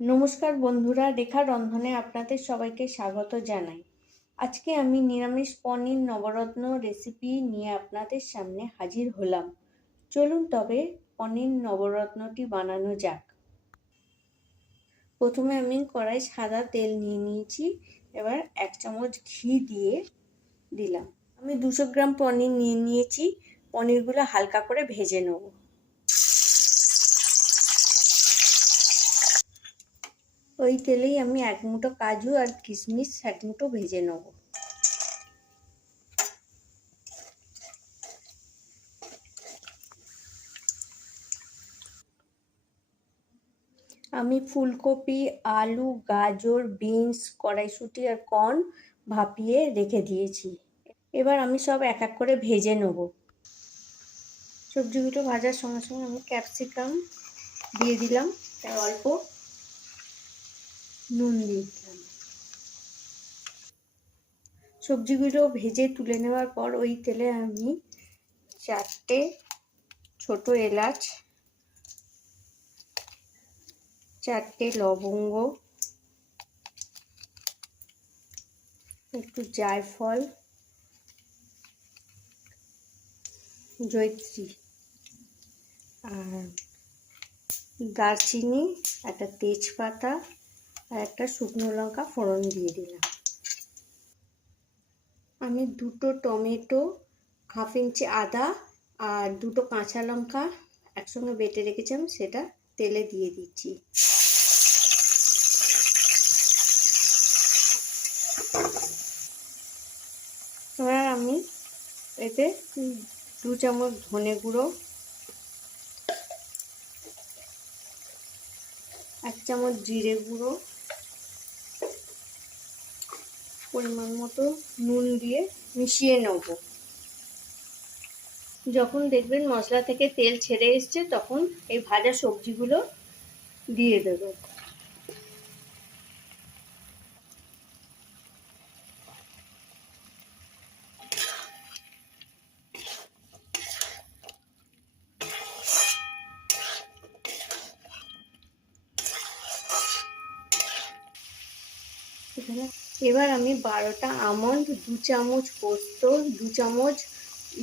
নমস্কার বন্ধুরা, রেখা রন্ধনে আপনাদের সবাইকে স্বাগত জানাই। আজকে আমি নিরামিষ পনির নবরত্ন রেসিপি নিয়ে আপনাদের সামনে হাজির হলাম। চলুন তবে পনির নবরত্নটি বানানো যাক। প্রথমে আমি কড়াই সাদা তেল নিয়ে নিয়েছি, এবার এক চামচ ঘি দিয়ে দিলাম। আমি দুশো গ্রাম পনির নিয়ে নিয়েছি, পনিরগুলো হালকা করে ভেজে নেব। ওই তেলেই আমি এক মুঠো কাজু আর কিশমিশ, এক মুঠো ভেজে নেব। আমি ফুলকপি, আলু, গাজর, বিনস, কড়াইশুঁটি আর কর্ন ভাপিয়ে রেখে দিয়েছি। এবার আমি সব এক এক করে ভেজে নেব। সবজিগুলো ভাজার সঙ্গে সঙ্গে আমি ক্যাপসিকাম দিয়ে দিলাম অল্প নুন দিয়ে দিলাম সবজিগুলো ভেজে তুলে নেওয়ার পর ওই তেলে আমি চারটে ছোট এলাচ, চারটে লবঙ্গ, একটু জায়ফল জৈত্রী আর দারচিনি, একটা তেজপাতা আর একটা শুকনো লঙ্কা ফোড়ন দিয়ে দিলাম। আমি দুটো টমেটো, হাফ ইঞ্চি আদা আর দুটো কাঁচা লঙ্কা একসঙ্গে বেটে রেখেছিলাম, সেটা তেলে দিয়ে দিচ্ছি। এবার আমি এতে দু চামচ ধনে গুঁড়ো, এক চামচ জিরে গুঁড়ো পরিমাণ মতো নুন দিয়ে মিশিয়ে নেব। যখন দেখবেন মশলা থেকে তেল ছেড়ে এসছে, তখন এই ভাজা সবজিগুলো দিয়ে দেবো। এবার আমি বারোটা আমন্ড, দু চামচ পোস্ত, দু চামচ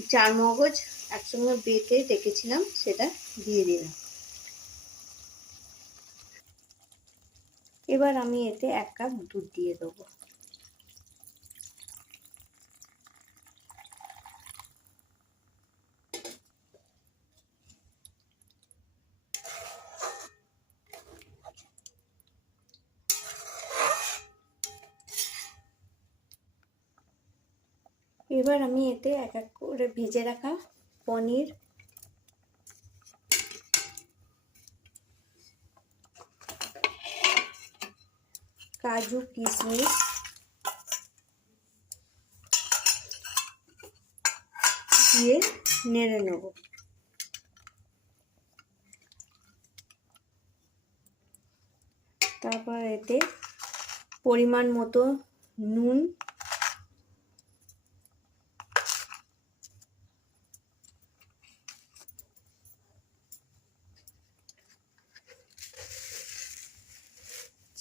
চার মগজ একসঙ্গে বেটে রেখেছিলাম, সেটা দিয়ে দিলাম। এবার আমি এতে এক কাপ দুধ দিয়ে দেবো। এবার আমি এতে এক এক করে ভেজে রাখা পনির। কাজু কিশমিশ। দিয়ে নেড়ে নেব। তারপর এতে পরিমাণ মতো নুন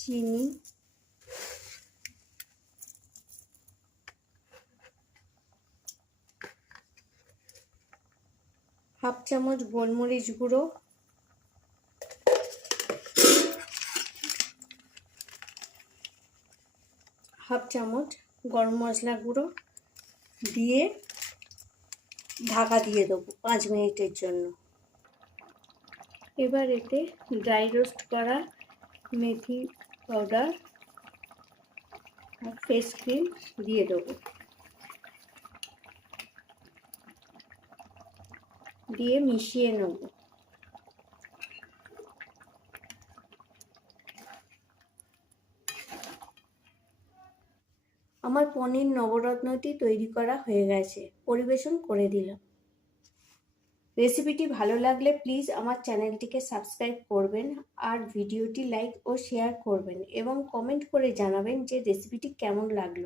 চিনি। হাফ চামচ গোলমরিচ গুঁড়ো। হাফ চামচ গরম মশলা গুঁড়ো দিয়ে ঢাকা দিয়ে দেবো পাঁচ মিনিটের জন্য। এবার এতে ড্রাই রোস্ট করা মেথি পাউডার আর ফেস ক্রিম দিয়ে দেবো। দিয়ে মিশিয়ে নেব। আমার পনির নবরত্নটি তৈরি করা হয়ে গেছে, পরিবেশন করে দিলাম। রেসিপিটি ভালো লাগলে প্লিজ আমার চ্যানেলটিকে সাবস্ক্রাইব করবেন আর ভিডিওটি লাইক ও শেয়ার করবেন এবং কমেন্ট করে জানাবেন যে রেসিপিটি কেমন লাগল।